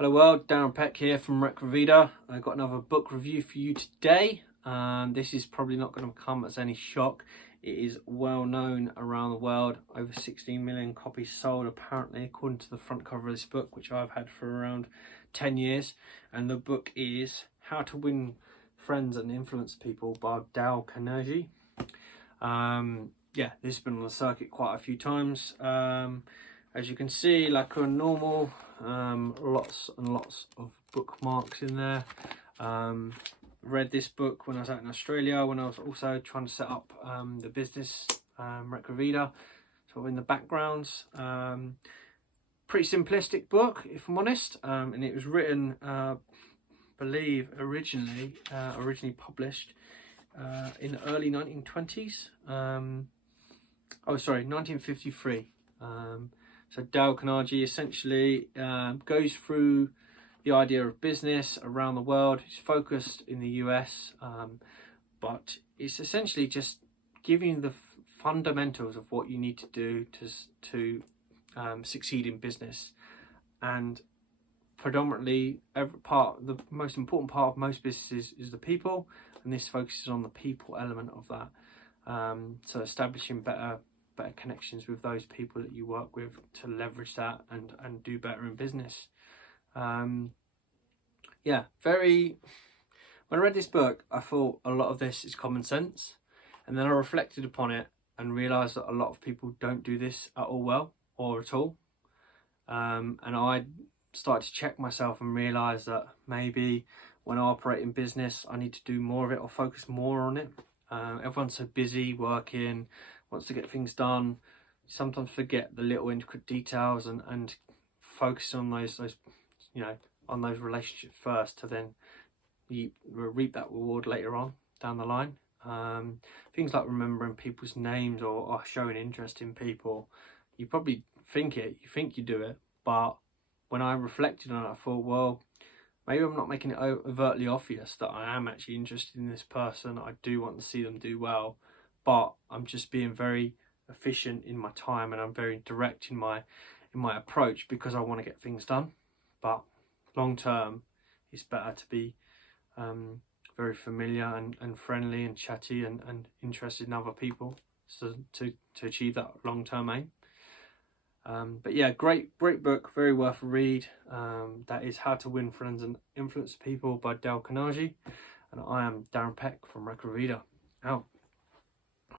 Hello world, Darren Peck here from Recro Vida. I've got another book review for you today. This is probably not going to come as any shock. It is well known around the world. Over 16 million copies sold apparently, according to the front cover of this book, which I've had for around 10 years. And the book is How to Win Friends and Influence People by Dale Carnegie. Yeah, this has been on the circuit quite a few times. As you can see, like a normal, lots and lots of bookmarks in there. Read this book when I was out in Australia, when I was also trying to set up the business, Recro Vida, sort of in the backgrounds. Pretty simplistic book, if I'm honest, and it was written, I believe, originally published in the early 1920s. 1953. So Dale Carnegie essentially goes through the idea of business around the world. He's focused in the US, but it's essentially just giving you the fundamentals of what you need to do to succeed in business. And predominantly, the most important part of most businesses is the people, and this focuses on the people element of that. So establishing better connections with those people that you work with to leverage that and do better in business. When I read this book, I thought a lot of this is common sense, and then I reflected upon it and realized that a lot of people don't do this at all well or at all. And I started to check myself and realize that maybe when I operate in business, I need to do more of it or focus more on it. Everyone's so busy working, wants to get things done, sometimes forget the little intricate details and focus on those on those relationships first to then you reap that reward later on down the line. Things like remembering people's names or showing interest in people. You probably think you do it, but when I reflected on it, I thought, well, maybe I'm not making it overtly obvious that I am actually interested in this person. I do want to see them do well, but I'm just being very efficient in my time and I'm very direct in my approach because I want to get things done. But long term, it's better to be very familiar and friendly and chatty and interested in other people to achieve that long term aim. But yeah, great book, very worth a read. That is How to Win Friends and Influence People by Dale Carnegie, and I am Darren Peck from Recro Vida. Out.